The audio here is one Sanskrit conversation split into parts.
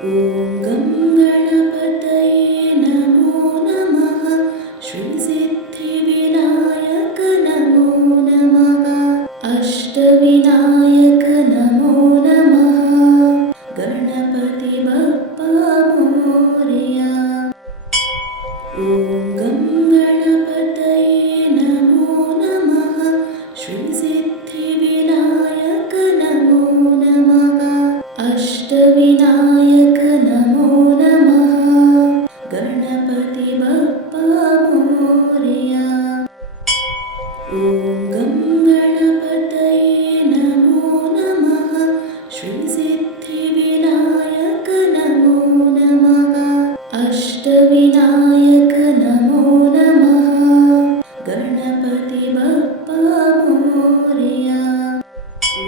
ॐ गं गणपतये नमो नमः। श्रीसिद्धिविनायक नमो नमः। अष्टविनायक नमो नमः। गणपति बप्पा मोरया। ॐ गं गणपतये नमो नमः। श्रीसिद्धिविनायक नमो नमः। अष्टविनायक नमो नमः। गणपति बप्पा मोरया। ॐ गं गणपतये नमो नमः। श्रीसिद्धिविनायक नमो नमः। अष्टविनायक नमो नमः। गणपति बप्पा मोरया। ॐ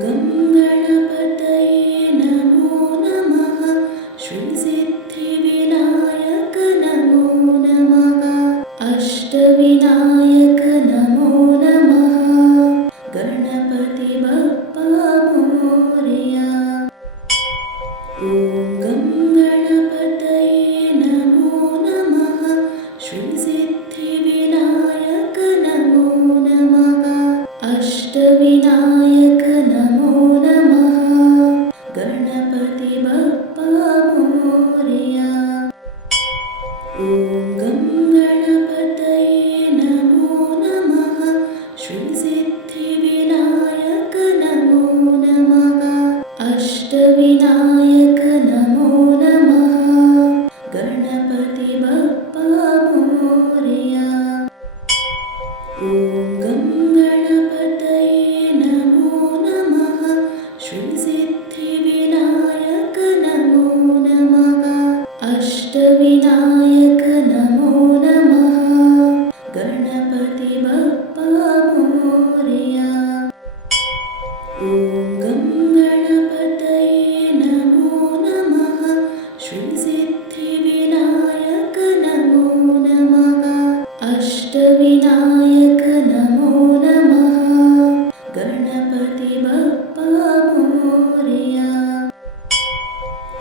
गं गणपतये नमो नमः। श्रीसिद्धिविनायक नमो नमः। अष्टविनायक नमो नमः। गणपति बप्पा मोरया। ॐ गं गणपतये नमो नमः। श्रीसिद्धिविनायक नमो नमः। अष्टविनायक नमो नमः। गणपति बप्पा मोरया। ॐ गं गणपतये नमो नमः। श्रीसिद्धिविनायक नमो नमः। अष्टविनायक नमो नमः। गणपति बप्पा मोरया। ॐ गं गणपतये नमो नमः। श्रीसिद्धिविनायक नमो नमः। अष्टविनायक नमो नमः। गणपति बप्पा मोरया। ॐ गं गणपतये नमो नमः। श्रीसिद्धिविनायक नमो नमः। अष्टविनायक नमो नमः। गणपति बप्पा मोरया।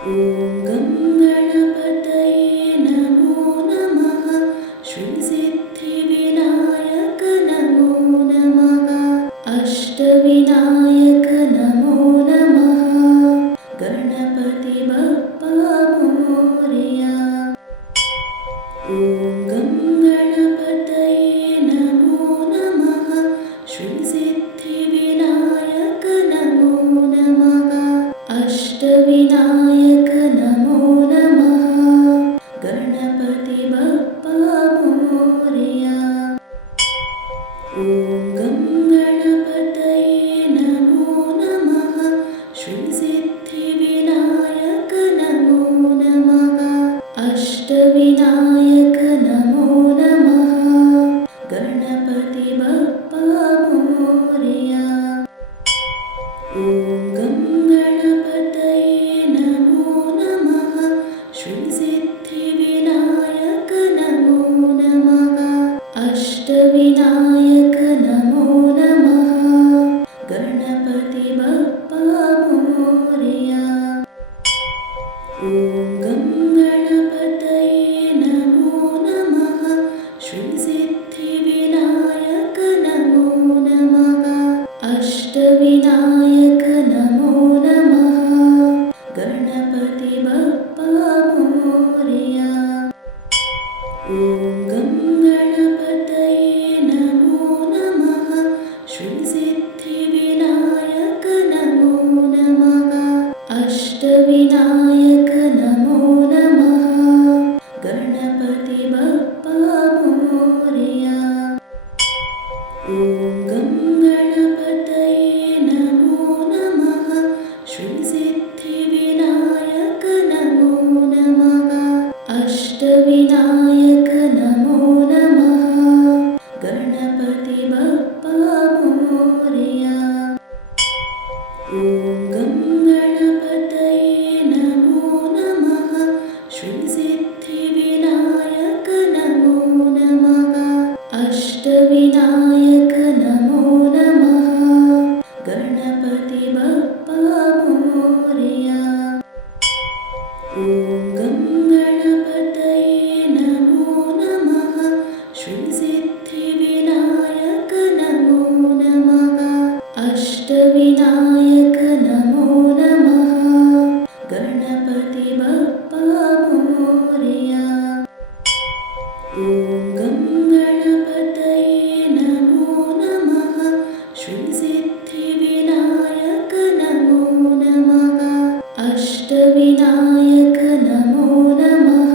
ॐ गं गणपतये नमो नमः। श्रीसिद्धिविनायक नमो नमः। अष्टविनायक नमो नमः। गणपति बप्पा मोरया। ॐ गं गणपतये नमो नमः। श्रीसिद्धिविनायक नमो नमः। अष्टविनायक नमो नमः। गणपति बप्पा मोरया। ॐ गं गणपतये नमो नमः। श्रीसिद्धिविनायक नमो नमः। अष्टविनायक नमो नमः। गणपति बप्पा मोरया। ॐ गं गणपतये नमो नमः। श्रीसिद्धिविनायक नमो नमः। अष्टविनायक नमो नमः। गणपति बप्पा मोरया। ॐ गं गणपतये नमो नमः। श्रीसिद्धिविनायक नमो नमः। अष्टविनायक नमो नमः। गणपति बप्पा मोरया। ॐ गं गणपतये नमो नमः। श्रीसिद्धिविनायक नमो नमः। अष्टविनायक नमो नमः। गणपति बप्पा मोरया। ॐ गं गणपतये नमो नमः। श्रीसिद्धिविनायक नमो नमः। अष्टविनायक नमो नमः। गणपति बप्पा मोरया। ॐ गं गणपतये नमो ॐ गं गणपतये नमो नमः। श्रीसिद्धिविनायक नमो नमः। अष्टविनायक नमो नमः। गणपति बप्पा मोरया। ॐ गं गणपतये नमो नमः। श्रीसिद्धिविनायक नमो नमः। अष्टविनायक नमो नमः।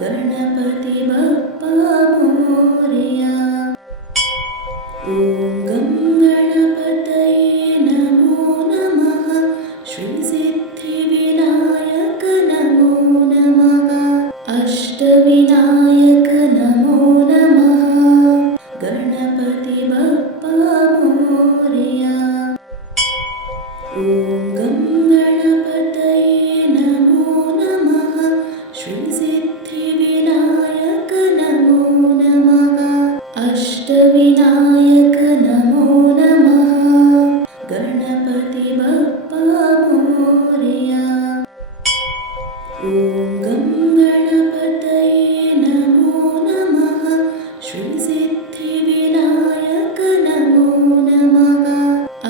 गणपति बप्पा मोरया। ॐ गं गणपतये नमो नमः। श्रीसिद्धिविनायक नमो नमः। अष्टविनायक नमो नमः। गणपति बप्पा मोरया। ॐ गं गणपतये नमो नमः। श्रीसिद्धिविनायक नमो नमः। अष्टविनायक नमो नमः। गणपति बप्पा मोरया। ॐ गं गणपतये नमो नमः। श्रीसिद्धिविनायक नमो नमः।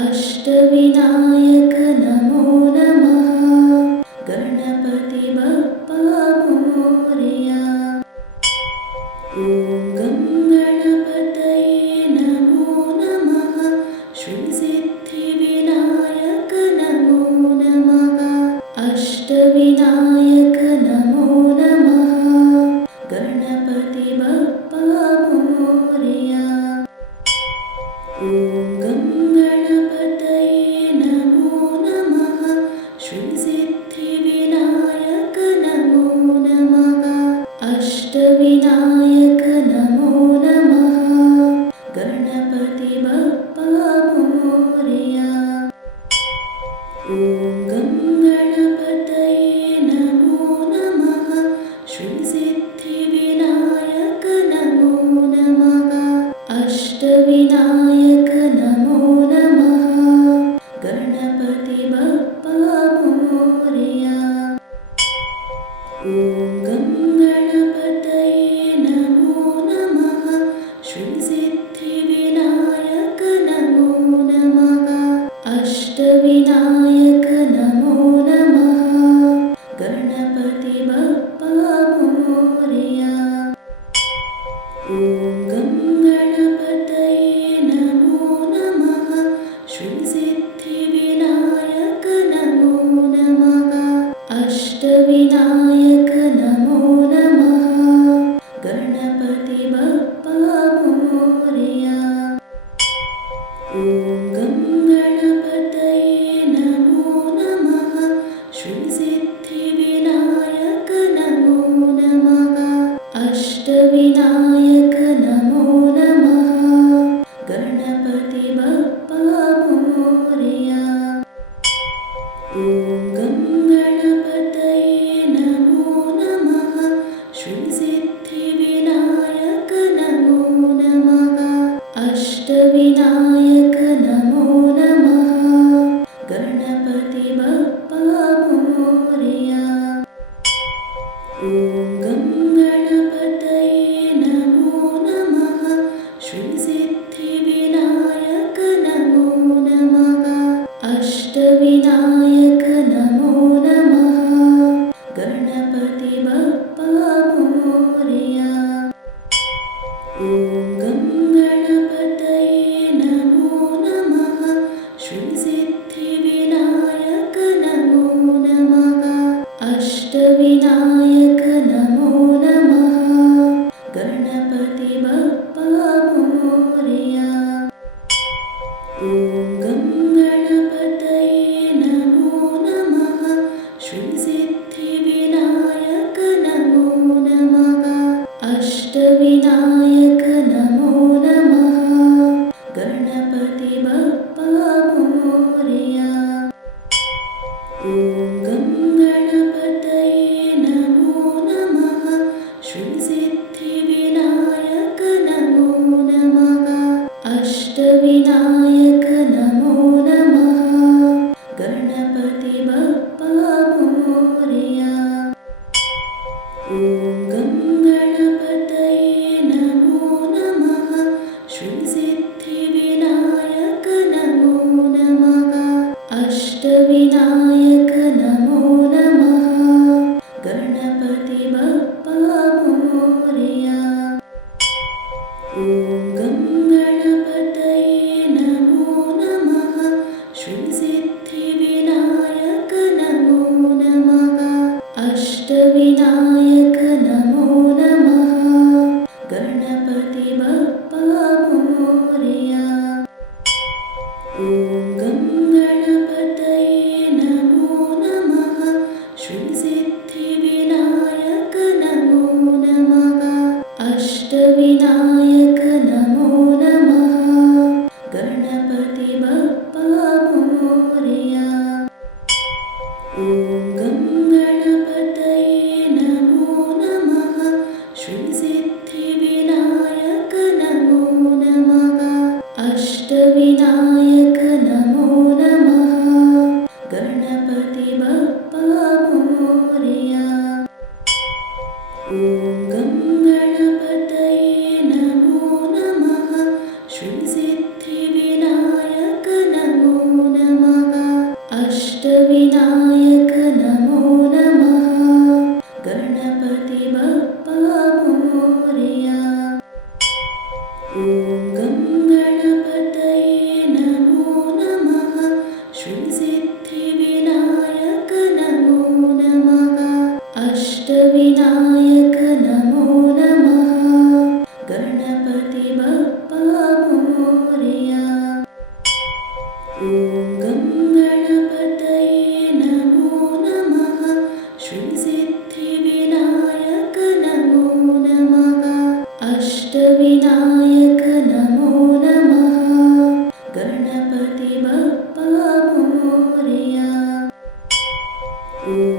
अष्टविनायक नमो नमः। गणपति बप्पा मोरया। ॐ गं गणपतये नमो नमः। श्रीसिद्धिविनायक नमो नमः। अष्टविनायक नमो नमः। गणपति बप्पा मोरया। ॐ गं गणपतये नमो नमः। श्रीसिद्धिविनायक नमो नमः। अष्टविनायक नमो नमः। गणपति बप्पा मोरया। ॐ गं गणपतये नमो नमः। श्रीसिद्धिविनायक नमो नमः। अष्टविनायक नमो नमः। गणपति बप्पा मोरया। ॐ गं गणपतये नमो नमः। श्रीसिद्धिविनायक नमो नमः। अष्टविनायक नमो नमः। गणपति बप्पा मोरया। ॐ गं गणपतये नमो नमः। श्रीसिद्धिविनायक नमो नमः। अष्टविनायक नमो नमः। गणपति बप्पा मोरया। ॐ गं गणपतये नमो नमः। श्रीसिद्धिविनायक नमो नमः। अष्टविनायक नमो नमः। गणपति बप्पा मोरया। ॐ गं गणपतये नमो नमः। श्रीसिद्धिविनायक नमो नमः। अष्टविनायक नमो नमः। गणपति बप्पा मोरया। ॐ गं गणपतये नमो नमः। श्रीसिद्धिविनायक नमो नमः। अष्टविनायक नमो नमः। गणपति बप्पा मोरया। ॐ गं गणपतये नमो नमः। श्रीसिद्धिविनायक नमो नमः। अष्टविनायक नमो नमः। गणपति बप्पा मोरया। ॐ गं गणपतये नमो नमः। श्रीसिद्धिविनायक नमो नमः। अष्टविनायक नमो नमः। गणपति बप्पा मोरया। ॐ गं गणपतये नमो नमः। श्रीसिद्धिविनायक नमो नमः। अष्टविनायक नमो नमः। गणपति बप्पा मोरया।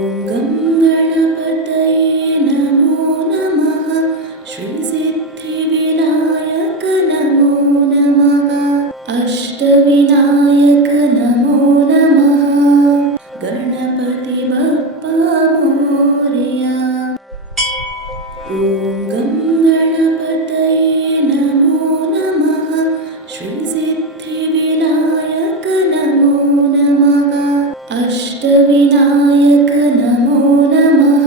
गं गणपतये नमो नमः श्रीसिद्धिविनायक नमो नमः अष्टविनायक नमो नमः गणपति बप्पा मोरया। ॐ गं गणपतये नमो नमः श्रीसिद्धिविनायक नमो नमः अष्टविनायक नमो नमः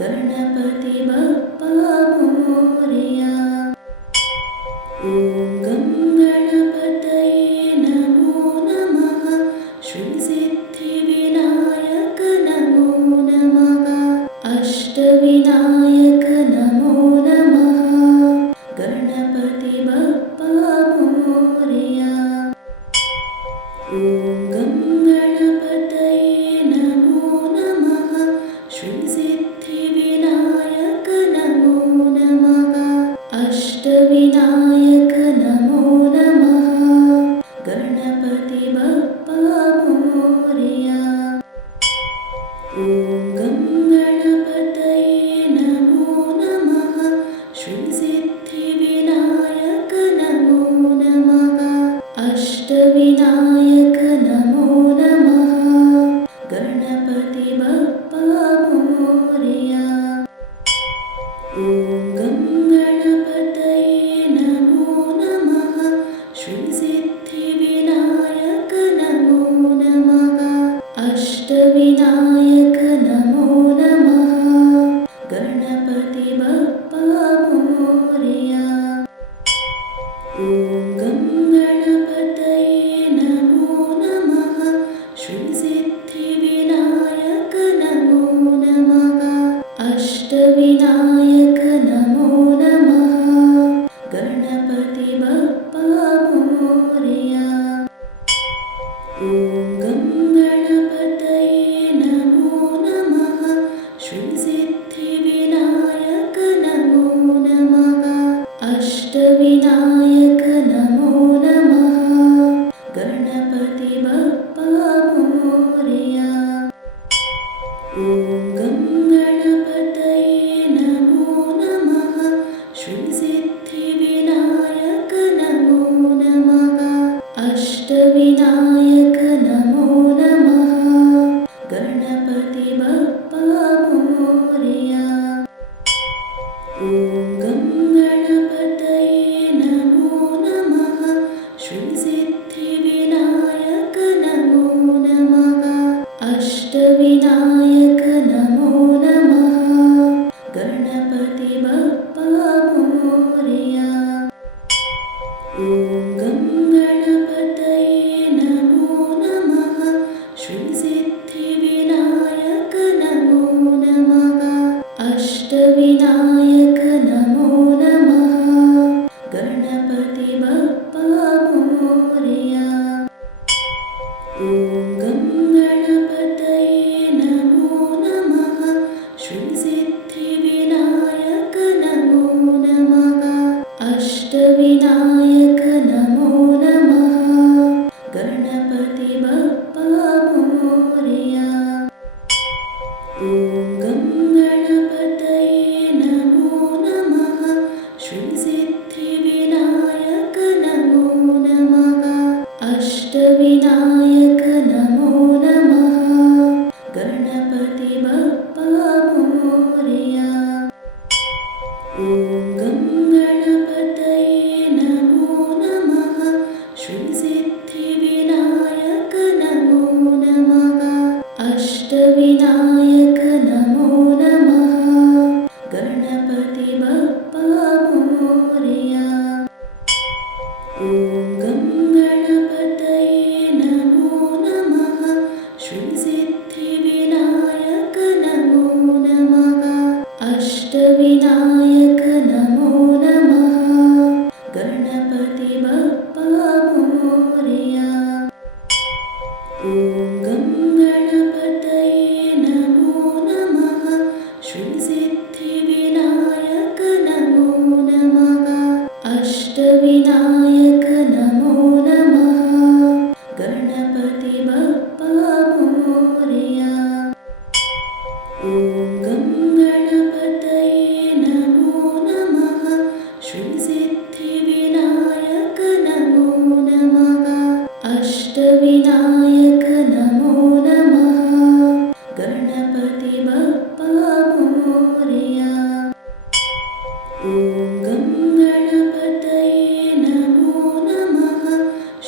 गणपति बप्पा मोरया। ॐ गं गणपतये नमो नमः श्रीसिद्धिविनायक नमो नमः अष्टविनायक नमो नमः गणपति बप्पा मोरया। ॐ गं गणपतये नमो नमः श्रीसिद्धिविनायक नमो नमः अष्टविनायक नमो नमः गणपति बप्पा मोरया। ॐ गं गणपतये नमो नमः श्रीसिद्धिविनायक नमो नमः अष्टविनायक नमो नमः गणपति बप्पा मोरया। ॐ गं गणपतये नमो नमः श्रीसिद्धिविनायक नमो नमः अष्टविनायक नमो नमः गणपति बप्पा मोरया। ॐ गं गणपतये नमो नमः श्रीसिद्धिविनायक नमो नमः अष्टविनायक नमो नमः गणपति बप्पा मोरया। ॐ गं गणपतये नमो नमः श्रीसिद्धिविनायक नमो नमः अष्टविनायक नमो नमः गणपति बप्पा मोरया। ॐ गं गणपतये नमो नमः श्रीसिद्धिविनायक नमो नमः अष्टविनायक नमो नमः गणपति बप्पा मोरया। ॐ गं गणपतये नमो नमः श्रीसिद्धिविनायक नमो नमः अष्टविनायक नमो नमः गणपति बप्पा मोरया। ॐ गं गणपतये नमो नमः श्रीसिद्धिविनायक नमो नमः अष्टविनायक नमो नमः गणपति बप्पा मोरया। ॐ गं गणपतये नमो नमः श्रीसिद्धिविनायक नमो नमः अष्टविनायक नमो नमः गणपति बप्पा मोरया। ॐ गं गणपतये नमो नमः श्रीसिद्धिविनायक नमो नमः अष्टविनायक नमो नमः गणपति बप्पा मोरया। ॐ गं गणपतये नमो नमः श्रीसिद्धिविनायक नमो नमः अष्टविनायक नमो नमः गणपति बप्पा मोरया। ॐ गं गणपतये नमो नमः श्रीसिद्धिविनायक नमो ॐ गं गणपतये नमो नमः। श्रीसिद्धिविनायक नमो नमः। अष्टविनायक नमो नमः। गणपति बप्पा मोरया। ॐ गं गणपतये नमो नमः।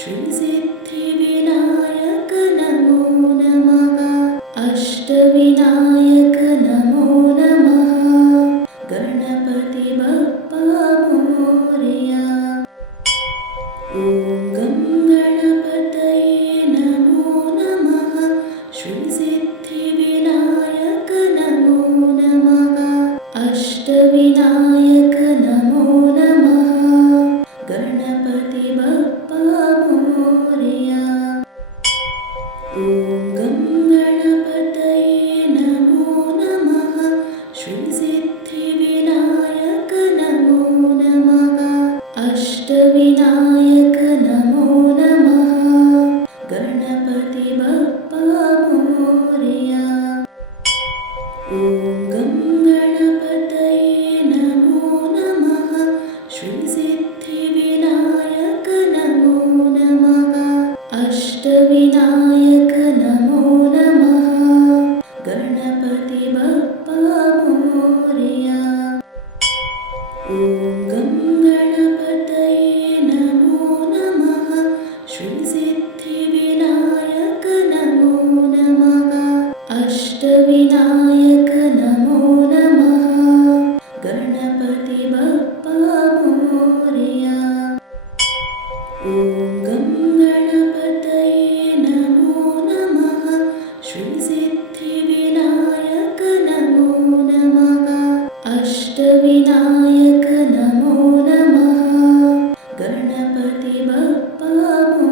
श्रीसिद्धिविनायक नमो नमः। अष्टविनायक नमो नमः। गणपति बप्पा मोरया। ॐ गं गणपतये नमो नमः। श्रीसिद्धिविनायक नमो नमः। अष्टविनायक नमो नमः। गणपति बप्पा मोरया। ॐ गं गणपतये नमो नमः। श्रीसिद्धिविनायक नमो नमः। अष्टविनायक नमो नमः। गणपति बप्पा मोरया। ॐ गं गणपतये नमो नमः। श्रीसिद्धिविनायक नमो नमः। अष्टविनायक नमो नमः। गणपति बप्पा मोरया। ॐ गं गणपतये नमो नमः। श्रीसिद्धिविनायक नमो नमः। अष्टविनायक नमो नमः। गणपति बप्पा मोरया। ॐ गं गणपतये नमो नमः। श्रीसिद्धिविनायक नमो नमः। अष्टविनायक नमो नमः। गणपति बप्पा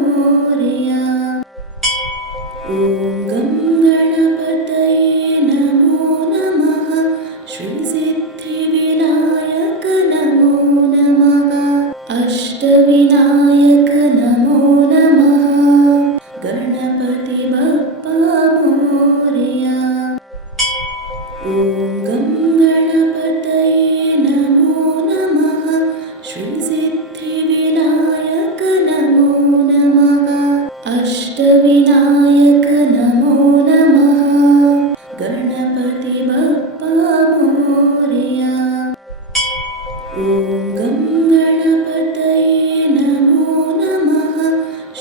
मोरया। ॐ गं गणपतये नमो नमः। श्रीसिद्धिविनायक नमो नमः। अष्टविनायक नमो नमः। गणपति बप्पा मोरया। ॐ गं गणपतये नमो नमः। श्रीसिद्धिविनायक नमो नमः। अष्टविनायक नमो नमः। गणपति बप्पा मोरया। ॐ गं गणपतये नमो नमः।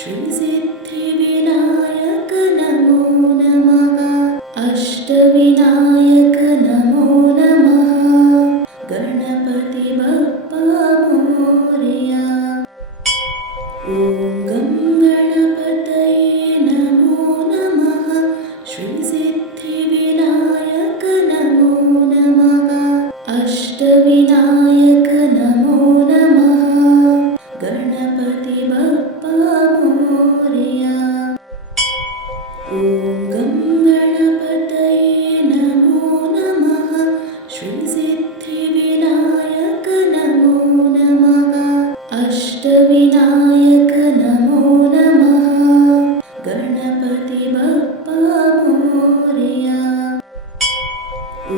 श्रीसिद्धिविनायक नमो नमः। अष्टविनायक नमो नमः। गणपति बप्पा मोरया। ॐ गं गणपतये नमो नमः। श्रीसिद्धिविनायक नमो नमः। अष्टविनायक नमो नमः। गणपति बप्पा मोरया। ॐ गं गणपतये नमो नमः। श्रीसिद्धिविनायक नमो नमः। अष्टविनायक नमो नमः। गणपति बप्पा मोरया। ॐ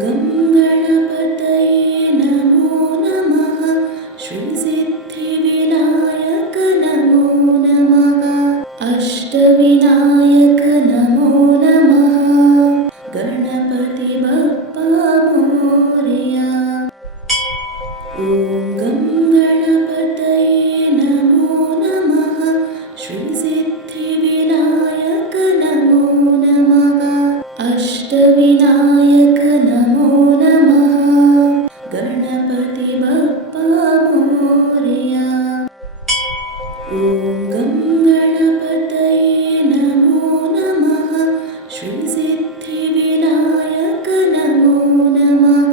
गं गणपतये नमो नमः। श्रीसिद्धिविनायक नमो नमः। अष्टविनायक नमो नमः। गणपति बप्पा मोरया। ॐ गं गणपतये नमो नमः। श्रीसिद्धिविनायक नमो नमः। अष्टविनायक नमो नमः। गणपति बप्पा मोरया। ॐ गं गणपतये नमो नमः। श्रीसिद्धिविनायक नमो नमः।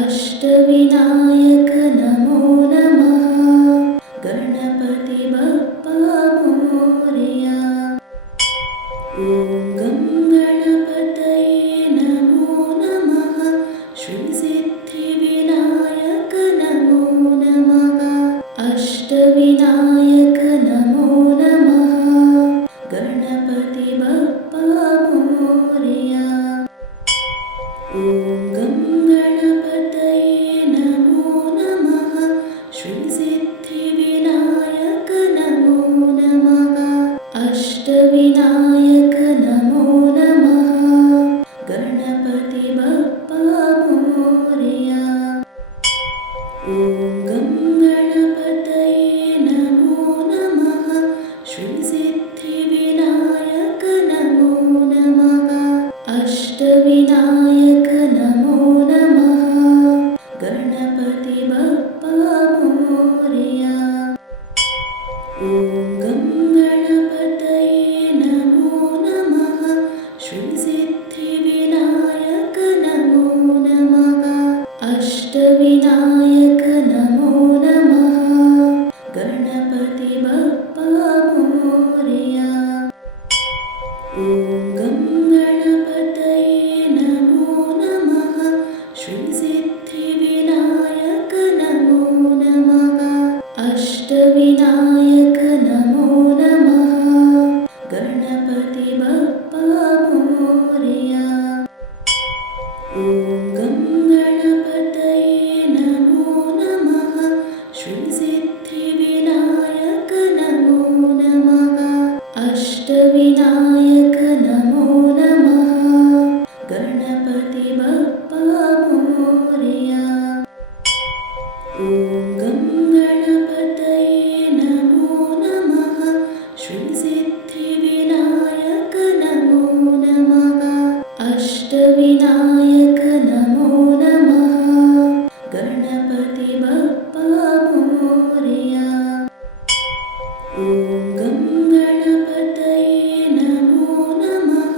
अष्टविनायक नमो नमः। गणपति बप्पा मोरया। ॐ गं गणपतये नमो ॐ गं गणपतये नमो नमः। श्रीसिद्धिविनायक नमो नमः। अष्टविनायक नमो नमः। गणपति बप्पा मोरया। ॐ गं गणपतये नमो नमः। श्रीसिद्धिविनायक नमो नमः। अष्टविनायक नमो नमः। गणपति बप्पा मोरया। ॐ गं गणपतये नमो नमः। श्रीसिद्धिविनायक नमो नमः। अष्टविनायक नमो नमः। गणपति बप्पा मोरया। ॐ गं गणपतये नमो नमः। श्रीसिद्धिविनायक नमो नमः। अष्टविनायक नमो नमः। गणपति बप्पा मोरया। ॐ गं गणपतये नमो नमः। श्रीसिद्धिविनायक नमो नमः। अष्टविनायक नमो नमः। गणपति बप्पा मोरया। ॐ गं गणपतये नमो नमः। श्रीसिद्धिविनायक नमो नमः। अष्टविनायक नमो नमः। गणपति बप्पा मोरया। ॐ गं गणपतये नमो नमः।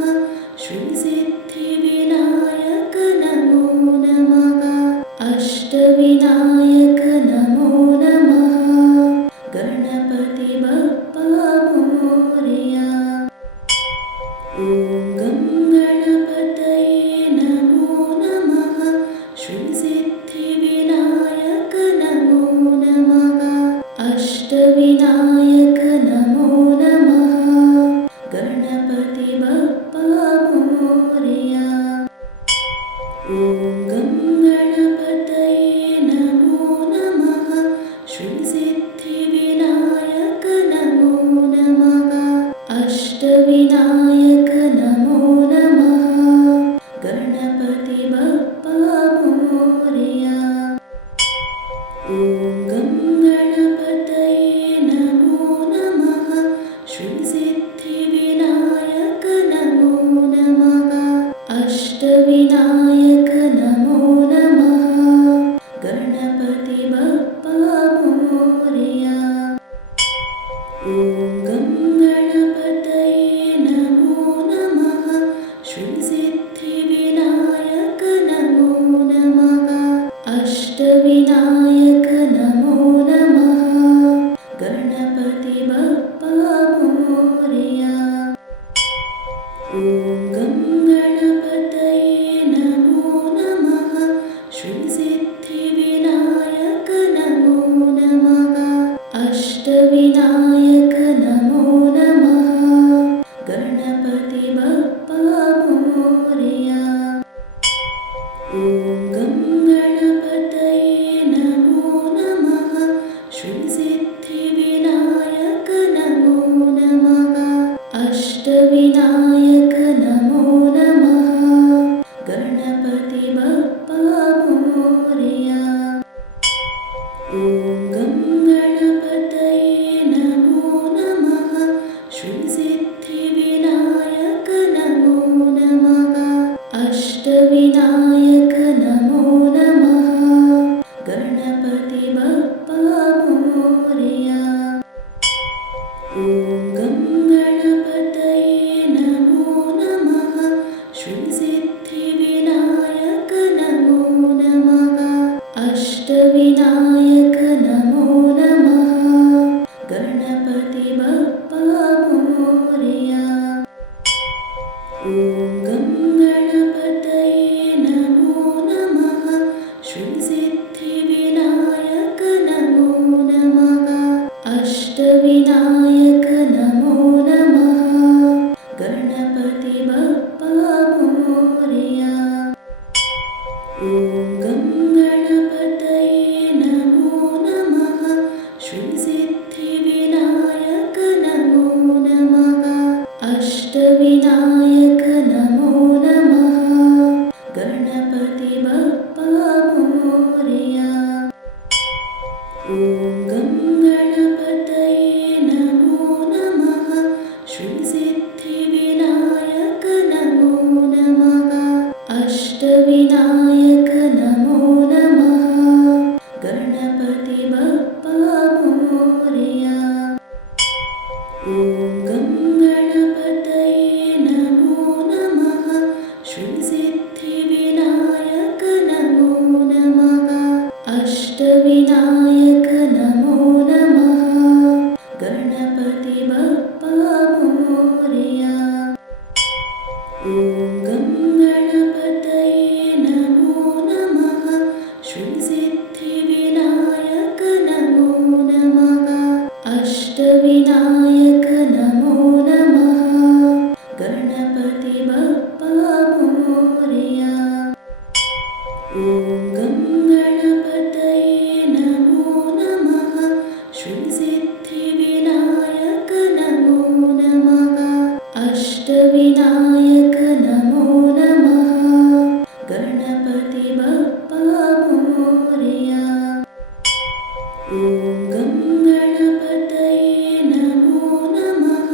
श्रीसिद्धिविनायक नमो नमः। अष्टविनायक नमो नमः। गणपति बप्पा मोरया। ॐ गं गणपतये नमो नमः। श्रीसिद्धिविनायक नमो नमः। अष्टविनायक नमो नमः। गणपति बप्पा मोरया। ॐ गं गणपतये नमो नमः। श्रीसिद्धिविनायक नमो नमः। अष्टविनायक नमो नमः। गणपति बप्पा मोरया। ॐ गं गणपतये नमो नमः। श्रीसिद्धिविनायक नमो नमः। अष्टविनायक नमो नमः। गणपति बप्पा मोरया। ॐ गं गणपतये नमो नमः। श्रीसिद्धिविनायक नमो नमः। अष्टविनायक नमो नमः। गणपति बप्पा मोरया। ॐ गं गणपतये नमो नमः। श्रीसिद्धिविनायक नमो नमः। अष्टविनायक नमो नमः। गणपति बप्पा मोरया। ॐ गं गणपतये नमो नमः। श्रीसिद्धिविनायक नमो नमः। अष्टविनायक नमो नमः। गणपति बप्पा मोरया। ॐ गं गणपतये नमो नमः। श्रीसिद्धिविनायक नमो नमः। अष्टविनायक नमो नमः। गणपति बप्पा मोरया। ॐ गं गणपतये नमो नमः। श्रीसिद्धिविनायक नमो नमः। अष्टविनायक नमो नमः। गणपति बप्पा मोरया। ॐ गं गणपतये नमो नमः। ॐ गं गणपतये नमो नमः। श्रीसिद्धिविनायक नमो नमः। अष्टविनायक नमो नमः। गणपति बप्पा मोरया। ॐ गं गणपतये नमो नमः। श्रीसिद्धिविनायक नमो नमः। अष्टविनायक नमो नमः। गणपति बप्पा मोरया। ॐ गं गणपतये नमो नमः। श्रीसिद्धिविनायक नमो नमः। अष्टविनायक नमो नमः। गणपति बप्पा मोरया। ॐ गं गणपतये नमो नमः। श्रीसिद्धिविनायक नमो नमः। अष्टविनायक नमो नमः। गणपति बप्पा मोरया। ॐ गं गणपतये नमो नमः। श्रीसिद्धिविनायक नमो नमः। अष्टविनायक नमो नमः। गणपति बप्पा मोरया। ॐ गं गणपतये नमो नमः।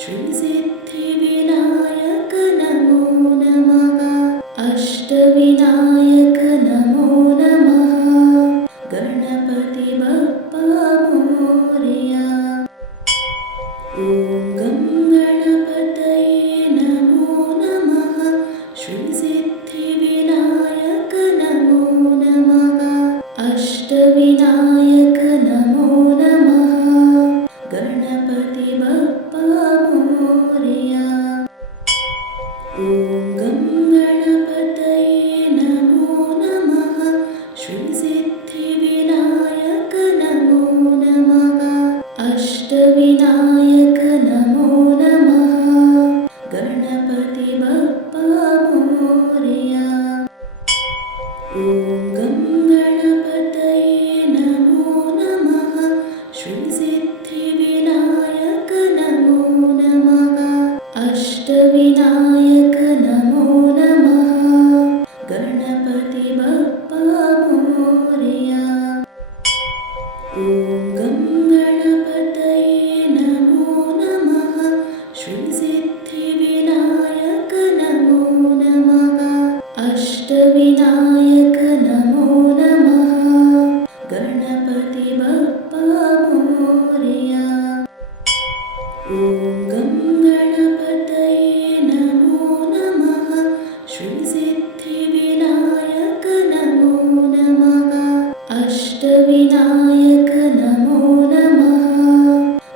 श्रीसिद्धिविनायक नमो नमः। अष्टविनायक नमो नमः। गणपति बप्पा मोरया। ॐ गं गणपतये नमो नमः। श्रीसिद्धिविनायक नमो नमः। अष्टविनायक नमो नमः। गणपति बप्पा मोरया। ॐ गं गणपतये नमो नमः। श्रीसिद्धिविनायक नमो नमः। अष्टविनायक नमो नमः। गणपति बप्पा मोरया। ॐ गं गणपतये नमो नमः। श्रीसिद्धिविनायक नमो नमः। अष्टविनायक नमो नमः। गणपति बप्पा मोरया। ॐ गं गणपतये नमो नमः। श्रीसिद्धिविनायक नमो नमः। अष्टविनायक नमो नमः। गणपति बप्पा मोरया। ॐ गं गणपतये नमो नमः। श्रीसिद्धिविनायक नमो नमः। अष्टविनायक नमो नमः।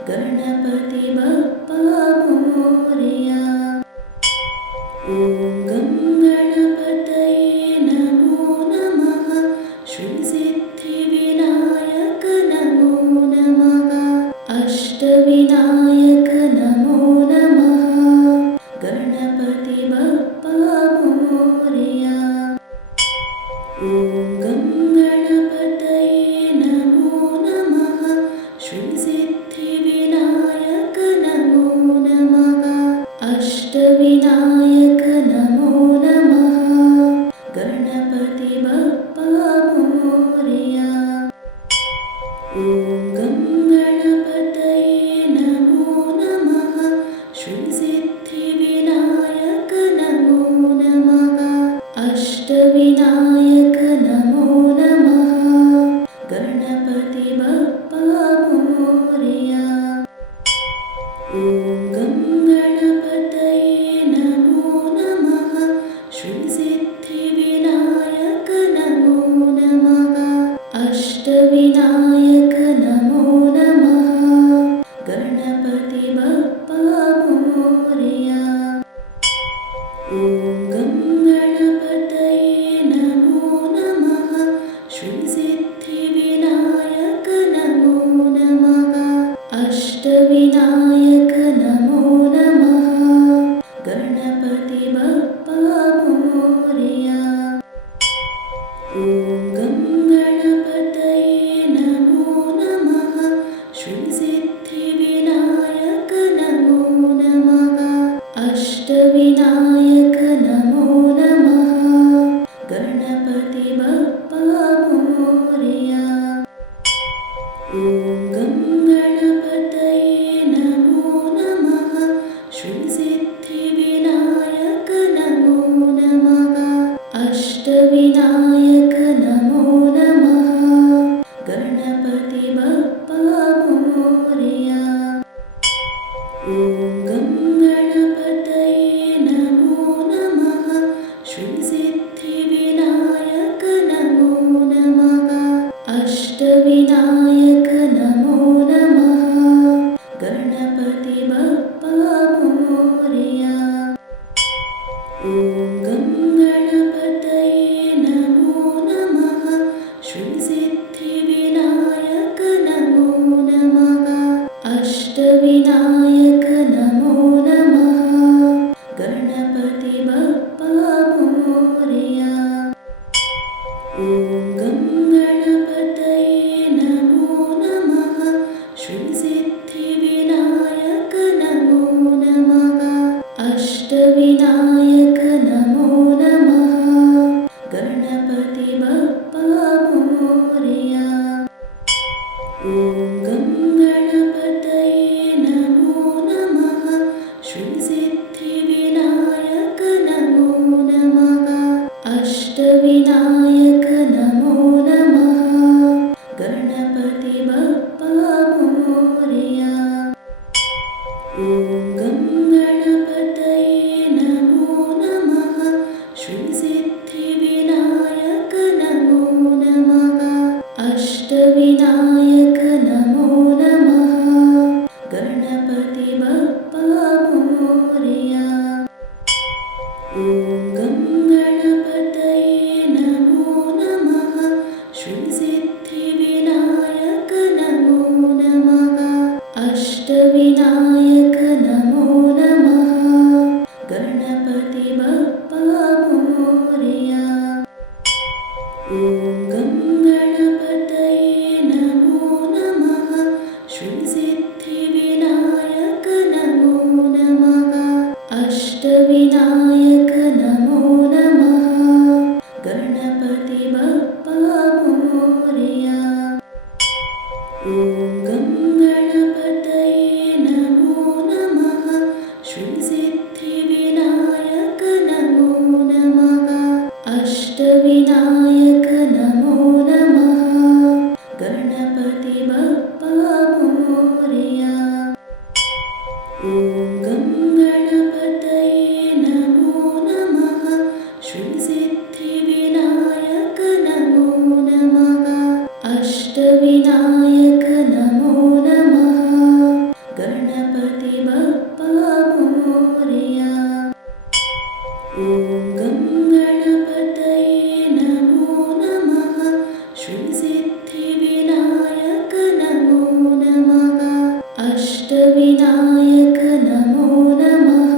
गणपति बप्पा मोरया। ॐ गं गणपतये नमो नमः। श्रीसिद्धिविनायक नमो नमः। अष्टविनायक नमो नमः। गणपति बप्पा मोरया। ॐ गं गणपतये नमो नमः। श्रीसिद्धिविनायक नमो नमः। अष्टविनायक नमो नमः। गणपति बप्पा मोरया। ॐ गं गणपतये नमो नमः। श्रीसिद्धिविनायक नमो नमः। अष्टविनायक नमो नमः। गणपति बप्पा मोरया। ॐ गं गणपतये नमो नमः। श्रीसिद्धिविनायक नमो नमः। अष्टविनायक नमो नमः। गणपति बप्पा मोरया। ॐ गं गणपतये अष्टविनायक नमो नमः गणपति बप्पा मोरया। ॐ गं गणपतये नमो नमः श्रीसिद्धिविनायक नमो नमः अष्टविनायक नमो नमः गणपति बप्पा मोरया। ॐ गं गणपतये नमो नमः श्रीसिद्धिविनायक नमो नमः अष्टविनायक नमो नमः गणपति बप्पा मोरया। ॐ गं गणपतये नमो नमः श्रीसिद्धिविनायक नमो नमः अष्टविनायक नमो नमः गणपति बप्पा मोरया। ॐ गं गणपतये नमो नमः श्रीसिद्धिविनायक नमो नमः अष्टविनायक नमो नमः गणपति बप्पा मोरया। ॐ गं गणपतये नमो नमः श्रीसिद्धिविनायक नमो नमः अष्टविनायक नमो नमः गणपति बप्पा मोरया। ॐ गं गणपतये नमो नमः श्रीसिद्धिविनायक नमो नमः अष्टविनायक नमो नमः गणपति बप्पा मोरया। ॐ गं गणपतये नमो नमः श्रीसिद्धिविनायक नमो नमः अष्टविनायक नमो नमः गणपति बप्पा मोरया। ॐ गं गणपतये नमो नमः श्रीसिद्धिविनायक नमो नमः अष्टविनायक नमो नमः गणपति बप्पा मोरया। ॐ गं गणपतये नमो नमः श्रीसिद्धिविनायक नमो नमः अष्टविनायक नमो नमः गणपति बप्पा मोरया। ॐ गं गणपतये नमो नमः श्रीसिद्धिविनायक नमो नमः अष्टविनायक नमो नमः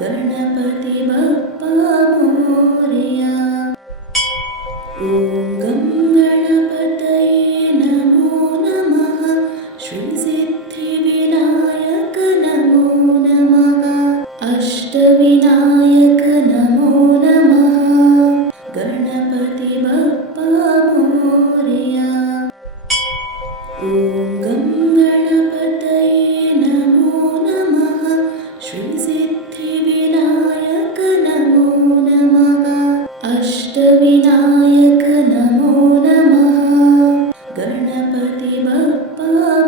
गणपति बप्पा मोरया। ॐ गं गणपतये नमो नमः श्रीसिद्धिविनायक नमो नमः अष्टविनायक नमो नमः गणपति बप्पा मोरया। ॐ गं गणपतये नमो नमः श्रीसिद्धिविनायक नमो नमः अष्टविनायक नमो नमः गणपति बप्पा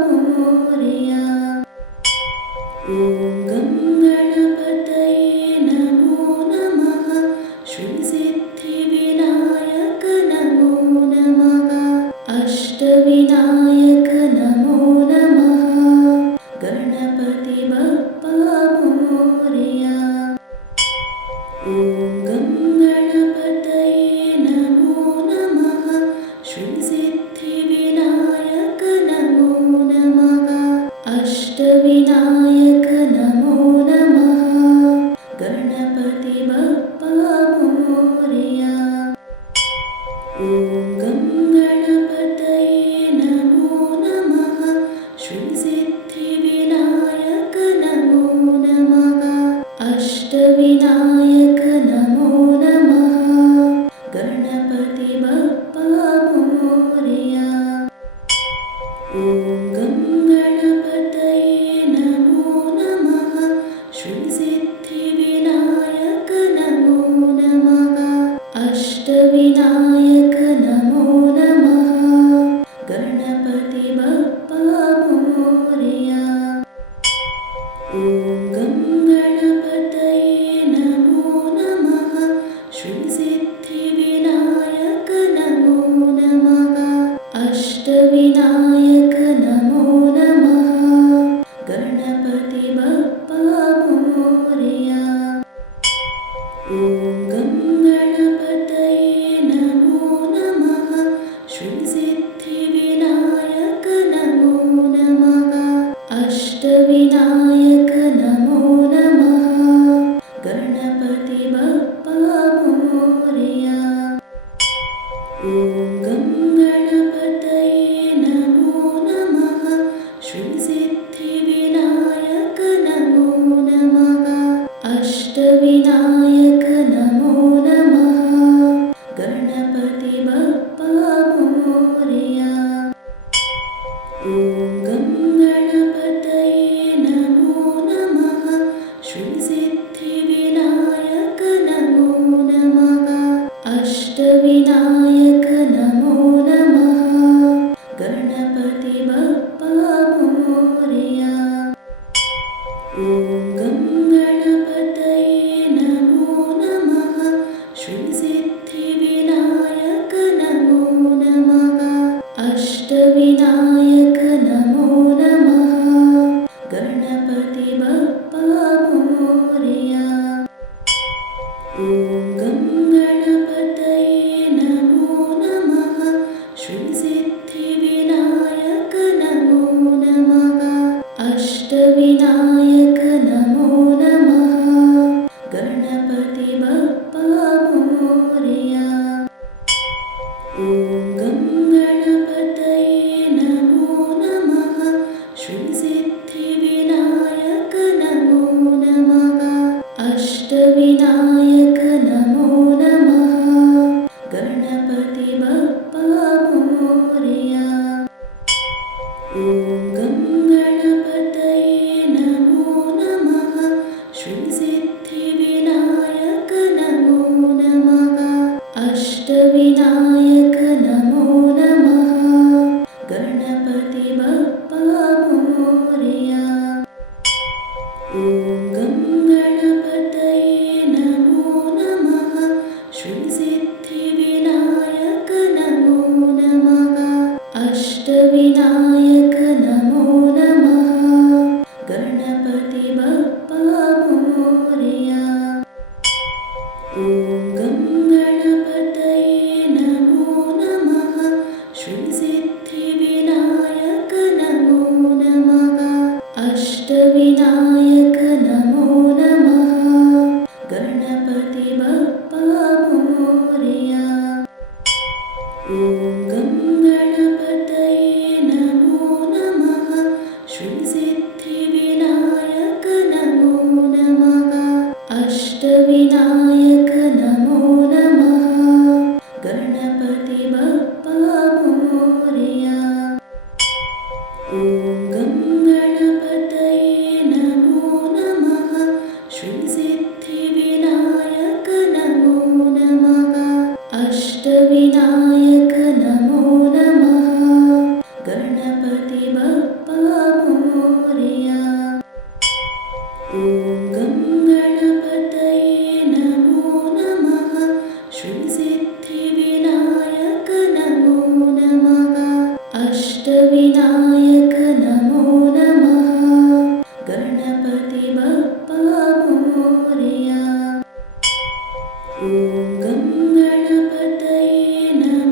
मोरया। ॐ गं गणपतये नमो नमः श्रीसिद्धिविनायक नमो नमः अष्टविनायक नमो नमः गणपति बप्पा मोरया। ॐ गं गणपतये अष्टविनायक नमो नमः गणपति बप्पा मोरया। ॐ गं गणपतये नमो नमः श्रीसिद्धिविनायक नमो नमः अष्टविनायक नमो नमः गणपति बप्पा मोरया। ॐ गं गणपतये नमो नमः श्रीसिद्धिविनायक नमो नमः अष्टविनायक नमो नमः गणपति बप्पा मोरया। ॐ गं गणपतये नमो नमः श्रीसिद्धिविनायक नमो नमः अष्टविनायक नमो नमः गणपति बप्पा मोरया। ॐ गं गणपतये नमो नमः श्रीसिद्धिविनायक नमो नमः अष्टविनायक नमो नमः गणपति बप्पा मोरया। ॐ गं गणपतये नमो नमः श्रीसिद्धिविनायक नमो नमः अष्टविनायक नमो नमः गणपति बप्पा मोरया। ॐ गं गणपतये नमो नमः श्रीसिद्धिविनायक नमो नमः अष्टविनायक नमो नमः गणपति बप्पा मोरया। ॐ गं गणपतये नमो नमः श्रीसिद्धिविनायक नमो नमः अष्टविनायक नमो नमः गणपति बप्पा मोरया। ॐ गं गणपतये नमो नमः श्रीसिद्धिविनायक नमो नमः अष्टविनायक नमो नमः गणपति बप्पा मोरया। ॐ गं गणपतये नमो नमः श्रीसिद्धिविनायक नमो नमः अष्टविनायक नमो नमः गणपति बप्पा मोरया। ॐ गं गणपतये नमो नमः श्रीसिद्धिविनायक नमो नमः अष्टविनायक नमो नमः गणपति बप्पा मोरया। ॐ गं गणपतये नमो नमः श्रीसिद्धिविनायक नमो नमः अष्टविनायक नमो नमः गणपति बप्पा मोरया। ॐ गं गणपतये नमो नमः श्रीसिद्धिविनायक नमो नमः अष्टविनायक नमो नमः गणपति बप्पा मोरया। ॐ गं गणपतये नमो नमः श्रीसिद्धिविनायक नमो नमः अष्टविनायक नमो नमः गणपति बप्पा मोरया। ॐ गं गणपतये नमो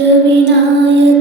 अष्टविनायक